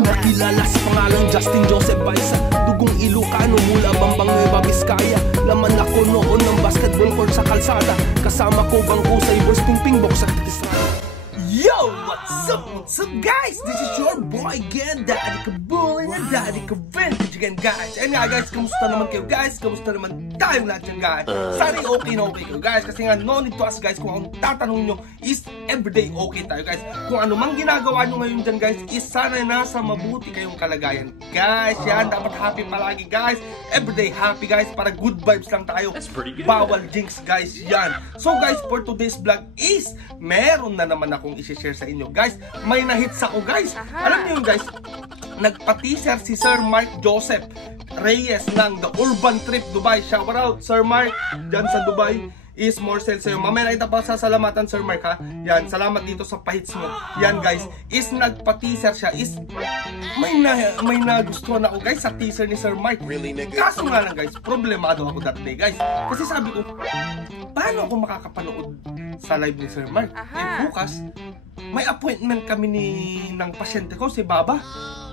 Nakilala sa pangalang Justin Joseph Baisa, dugong Ilocano mula Bambang Nueva Vizcaya. Laman ako noon ng basketball court sa kalsada, kasama ko bangko sa Ibors Pingpingbok sa Estrada. Yo! What's up? What's up guys? This is your boy again, Daddy Kabul and Daddy Kavintage again guys. And nga guys, kamusta naman kayo guys? Kamusta naman tayong lahat yan guys? Sana okay na okay kayo guys. Kasi nga no need to ask guys, kung ang tatanong nyo is everyday okay tayo guys. Kung ano mang ginagawa nyo ngayon dyan guys, is sana nasa mabuti kayong kalagayan guys. Yan, dapat happy palagi guys. Everyday happy guys, para good vibes lang tayo. Bawal jinx guys, yan. So guys, for today's vlog is meron na naman akong i-share sa inyo guys. May na-hits ako guys. Alam niyo guys, nagpa-teaser si Sir Mark Joseph Reyes ng The Urban Trip Dubai. Shout out Sir Mark dyan sa Dubai. Is more sales sa'yo. Mamaya na kita pa sasalamatan Sir Mark ha. Yan, salamat dito sa pahits mo. Yan guys, is nagpa-teaser siya. Is may nagustuhan ako guys sa teaser ni Sir Mark. Kaso nga lang guys, problemado ako that day guys. Kasi sabi ko, paano ako makakapanood sa live ni Sir Mark? Eh bukas, may appointment kami ng pasyente ko, si Baba.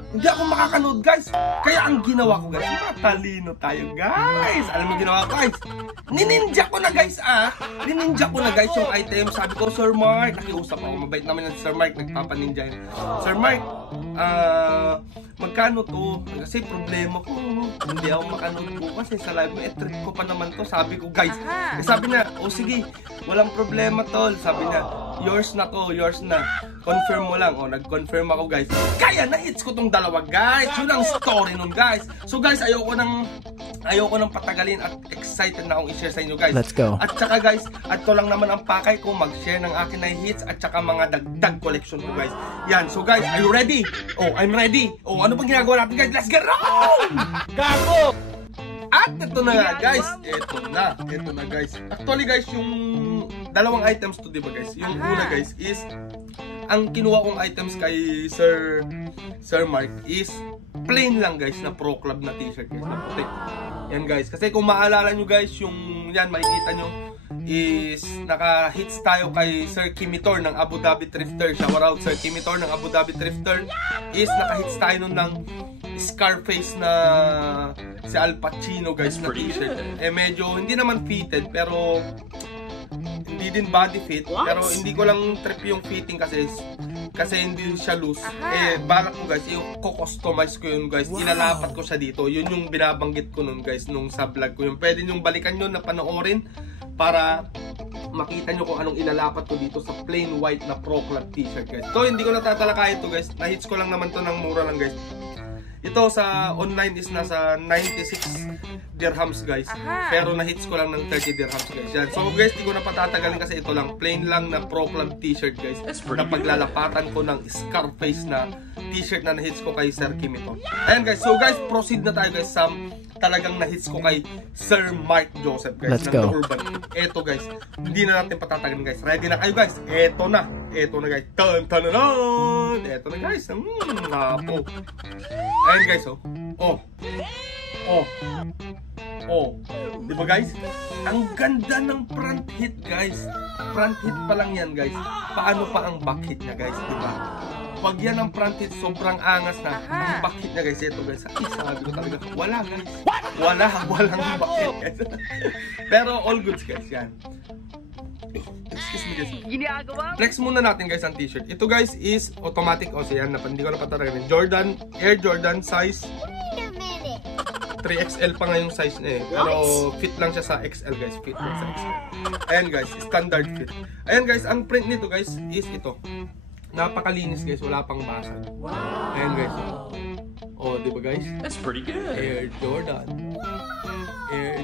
Hindi ako makakanood guys. Kaya ang ginawa ko guys, matalino tayo guys. Alam mo ginawa ko guys? Nininja ko na guys Nininja ko na guys yung item. Sabi ko, Sir Mark, nakiusap ako. Mabait naman yung Sir Mark, nagpapaninja yun. Sir Mark, magkano to? Kasi problema ko, hindi ako makanood bukas sa live mo. Trip ko pa naman to. Sabi ko guys. Sabi niya, oh sige, walang problema tol. Sabi niya, yours na to, yours na. Confirm mo lang. O, nag-confirm ako guys. Kaya na-hits ko tong dalawa guys. Yun ang story nun guys. So guys, ayoko nang patagalin at excited na akong i-share sa inyo guys. Let's go. At saka guys, at ko lang naman ang pakay ko mag-share ng akin na hits at saka mga dagdag collection ko guys. Yan, so guys, are you ready? Oh, I'm ready. Oh, ano pang ginagawa natin guys? Let's get on! Gago! At ito na nga guys. Ito na guys. Actually guys, yung dalawang items to, diba guys? Yung una guys is ang kinuha kong items kay Sir Mark is plain lang guys na Pro Club na t-shirt guys, na puti. Yan guys, kasi kung maalala nyo guys, yung yan makikita nyo is naka-hits tayo kay Sir Kimitor ng Abu Dhabi Thrifter. Shout out Sir Kimitor ng Abu Dhabi Thrifter. Is naka-hits tayo nun ng Scarface na si Al Pacino guys na t-shirt. Eh medyo hindi naman fitted pero hindi din body fit. Pero hindi ko lang trip yung fitting kasi hindi siya loose. Eh balak ko guys, i-customize ko yun guys. Ilalapat ko siya dito. Yun yung binabanggit ko nun guys nung sa vlog ko. Yung pwede nyong balikan yun na panoorin para makita nyo kung anong ilalapat ko dito sa plain white na Pro Club t-shirt guys. So hindi ko natatalakayin to guys. Na-hits ko lang naman to ng mura lang guys. Ito sa online is nasa 96 dirhams guys. Pero na-hits ko lang ng 30 dirhams guys. Yan. So guys, di ko na patatagalin kasi ito lang. Plain lang na Pro Club t-shirt guys. Na paglalapatan ko ng Scarface na t-shirt na na-hits ko kay Sir Kimito. Ayan guys. So guys, proceed na tayo guys sa talagang na-hits ko kay Sir Mark Joseph guys. Let's go. Urban. Eto guys. Hindi na natin patatagalin guys. Ready na kayo guys. Eto na guys. Tan-tan-tan! Eto na guys. Napo. Ayan guys, diba guys? Ang ganda ng front hit guys. Front hit pa lang yan guys. Paano pa ang back hit niya guys, diba? Pag yan ang front hit, sobrang angas na. Ang back hit niya guys, ito guys. Ay, sabi ko talaga, wala guys. Walang back hit guys. Pero all goods guys, yan. Excuse me guys. Flex muna natin guys ang t-shirt. Ito guys is automatic. O siya, hindi ko na pataragan. Air Jordan size 3XL pa nga yung size niya eh. Pero fit lang siya sa XL guys. Fit lang sa XL. Ayan guys, standard fit. Ayan guys, ang print nito guys is ito. Napakalinis guys, wala pang basag. Ayan guys. Oh, di ba guys? That's pretty good. Air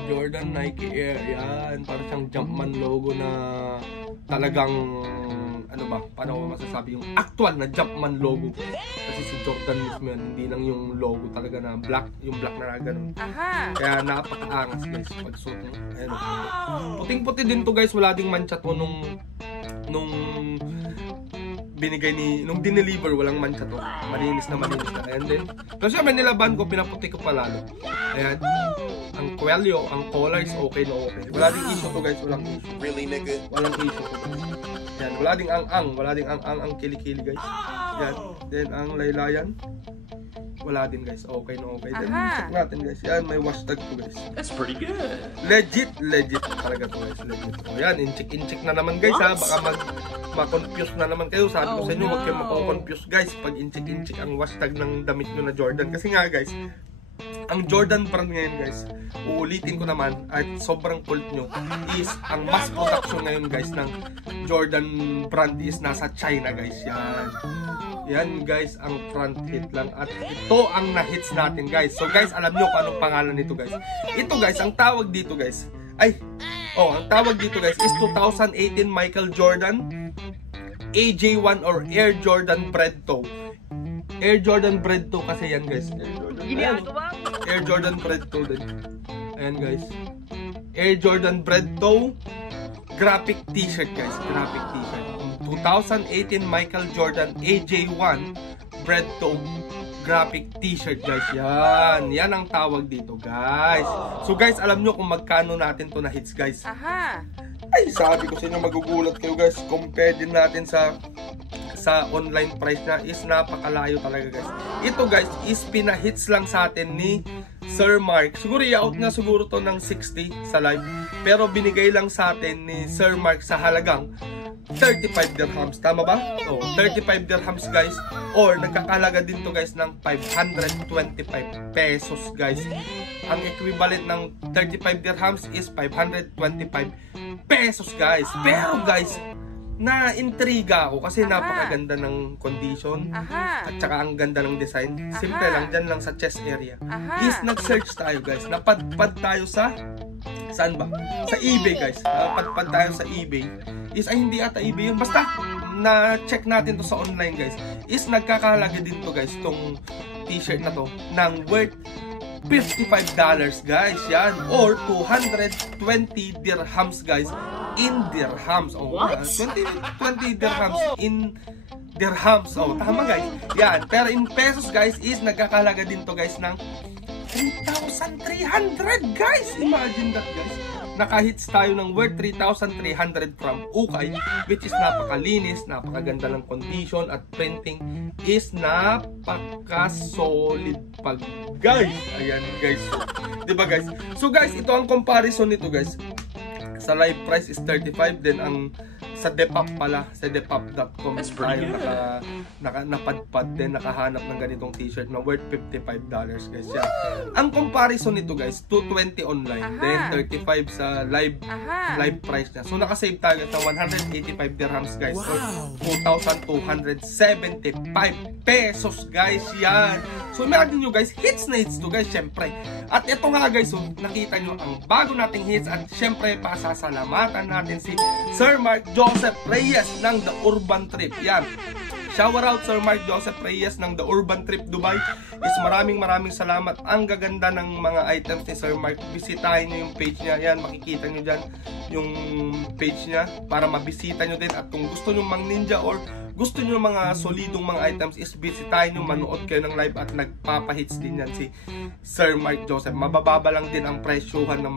Jordan Nike Air. Yan, parang siyang Jumpman logo na talagang ano ba, paano ko masasabi yung actual na Jumpman logo. Kasi si Jordan mismo yan, hindi lang yung logo talaga na black, yung black na ganun. Kaya napakaangas guys pag suot mo. Ayan, puting-puti din to guys, wala ding mancha to nung binigay nung dineliver, walang mancha to. Malinis na. Ayan din. Pero syempre nilaban ko, pinaputi ko pa lalo. Ayan. Ang kwelyo, ang collar is okay na okay. Wala ding issue to guys, walang issue. Really nigga? Walang issue to guys. Yan, wala ding ang kilikili guys. Yan. Then ang laylayan. wala din guys. Okay na okay. Then check natin guys. Yan, may hashtag to guys. That's pretty good. Legit talaga to guys. Legit. So yan, inchik na naman guys ha. Baka ma-confuse na naman kayo. Sabi ko sa inyo, huwag kayo mako-confuse guys pag inchik ng hashtag ng damit nyo na Jordan. Kasi nga guys, ang Jordan brand ngayon guys, uulitin ko naman at sobrang cult nyo, is ang mass production ngayon guys ng Jordan brand is nasa China guys. Yan guys ang front hit lang at ito ang na-hits natin guys. So guys, alam nyo kung anong pangalan nito guys. Ito guys, ang tawag dito guys ang tawag dito guys is 2018 Michael Jordan AJ1 or Air Jordan Bread Toe. Air Jordan Bread Toe kasi yan guys. Air Jordan Bread Toe din. Ayan guys. Air Jordan Bread Toe graphic t-shirt guys. Graphic t-shirt. 2018 Michael Jordan AJ1 Bread Toe graphic t-shirt guys. Yan ang tawag dito guys. So guys, alam nyo kung magkano natin to na hits guys. Ay, sabi ko sa inyo, magugulat kayo guys. Compare din natin sa online price na is napakalayo talaga guys. Ito guys is pinahits lang sa atin ni Sir Mark. Siguro i-out na siguro to ng 60 sa live. Pero binigay lang sa atin ni Sir Mark sa halagang 35 dirhams. Tama ba? 35 dirhams guys. Or nagkakalaga din to guys ng 525 pesos guys. Ang equivalent ng 35 dirhams is 525 pesos guys. Pero guys, na-intriga ako kasi napakaganda ng condition at saka ang ganda ng design. Simple lang, dyan lang sa chest area. Is nag-search tayo guys. Napadpad tayo sa saan ba? Sa eBay guys. Napadpad tayo sa eBay. Hindi ata eBay yun. Basta na-check natin to sa online guys. Is nagkakahalaga din to guys tong t-shirt na to ng worth $55 guys. Yan. Or 220 dirhams guys. In dirhams. 20 dirhams in dirhams. Tama guys. Yan. Pero in pesos guys is nagkakahalaga din to guys ng 3,300 guys. Imagine that guys. Nakahits tayo ng worth 3,300 from Ukay, which is napakalinis, napakaganda ng condition at printing is napaka-solid pag guys. Ayan guys. Diba guys? So guys, ito ang comparison nito guys. Sa live price is 35, then ang sa Depop pala, sa depop.com tayo napadpad din, nakahanap ng ganitong t-shirt na worth $55 guys. Ang comparison nito guys, 220 online, then 35 sa live price niya. So nakasave tayo sa 185 dirhams guys, or 2,275 pesos guys. Yan. So imagine nyo guys, hits na hits to guys, syempre. At ito nga guys, so nakita nyo ang bago nating hits at syempre pasasalamatan natin si Sir Mark Joseph Reyes ng The Urban Trip. Yan. Shout out Sir Mark Joseph Reyes ng The Urban Trip Dubai. Is maraming salamat. Ang gaganda ng mga items ni Sir Mark. Bisitahin nyo yung page niya. Yan, makikita nyo dyan yung page niya para mabisita nyo din. At kung gusto nyo mang ninja or gusto nyo mga solidong mga items is bisitahin nyo, manood kayo ng live at nagpapahits din yan si Sir Mark Joseph. Mabababa lang din ang presyohan ng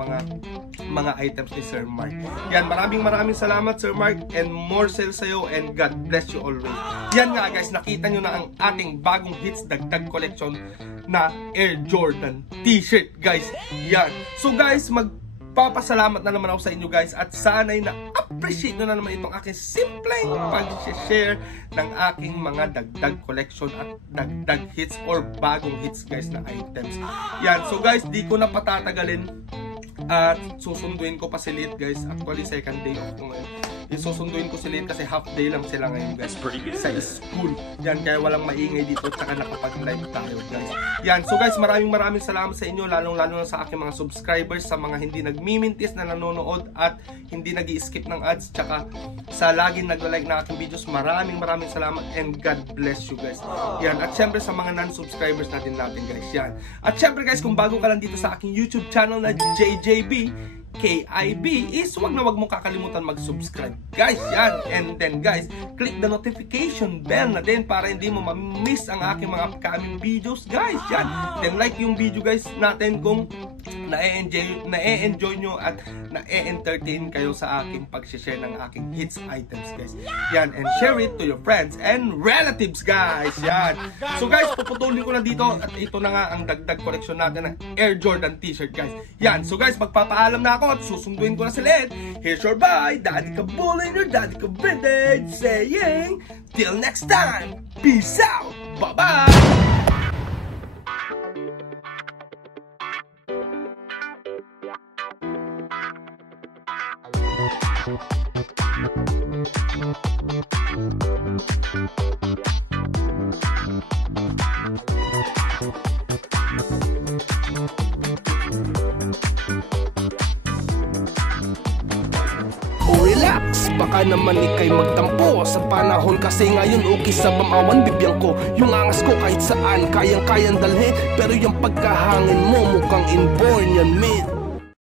mga items ni Sir Mark. Yan, maraming salamat Sir Mark, and more sales sa'yo, and God bless you always. Yan nga guys, nakita nyo na ang ating bagong hits dagdag collection na Air Jordan t-shirt guys. Yan. So guys, magpapasalamat na naman ako sa inyo guys, at sana'y na-appreciate nyo na naman itong aking simpleng pag-share ng aking mga dagdag collection at dagdag hits or bagong hits guys na items. Yan. So guys, di ko na patatagalin at susunduin ko pa si Late guys. Actually, second day off ko ngayon. Susunduin ko si Late kasi half day lang sila ngayon guys sa school. Yan, kaya walang maingay dito, tsaka nakapag-live tayo guys. Yan, so guys, maraming salamat sa inyo, lalong na sa aking mga subscribers, sa mga hindi nagmimintis na nanonood at hindi nag-i-skip ng ads, tsaka sa laging nag-like na aking videos. Maraming salamat, and God bless you guys. Yan, at syempre sa mga non-subscribers natin guys. Yan. At syempre guys, kung bago ka lang dito sa aking YouTube channel na JJB, KIB is wag mo kakalimutan mag-subscribe guys, yan. And then guys, click the notification bell na din para hindi mo ma-miss ang aking mga upcoming videos guys, yan. Then like yung video guys natin kung na-enjoy nyo at na-entertain kayo sa aking pag-share ng aking hits items guys, yan. And share it to your friends and relatives guys, yan. So guys, puputulin ko na dito at ito na nga ang dagdag collection natin ng Air Jordan t-shirt guys, yan. So guys, magpapaalam na ako at susunduin ko na sila. Here's your bye, Daddy Kabul and your Daddy Kabintage saying till next time, peace out, bye bye. Relax, baka naman ikay magtampo. Sa panahon kasi ngayon okay sa bamawan bibiyang ko. Yung angas ko kahit saan kayang-kayang dalhin. Pero yung pagkahangin mo mukhang inborn yan mate.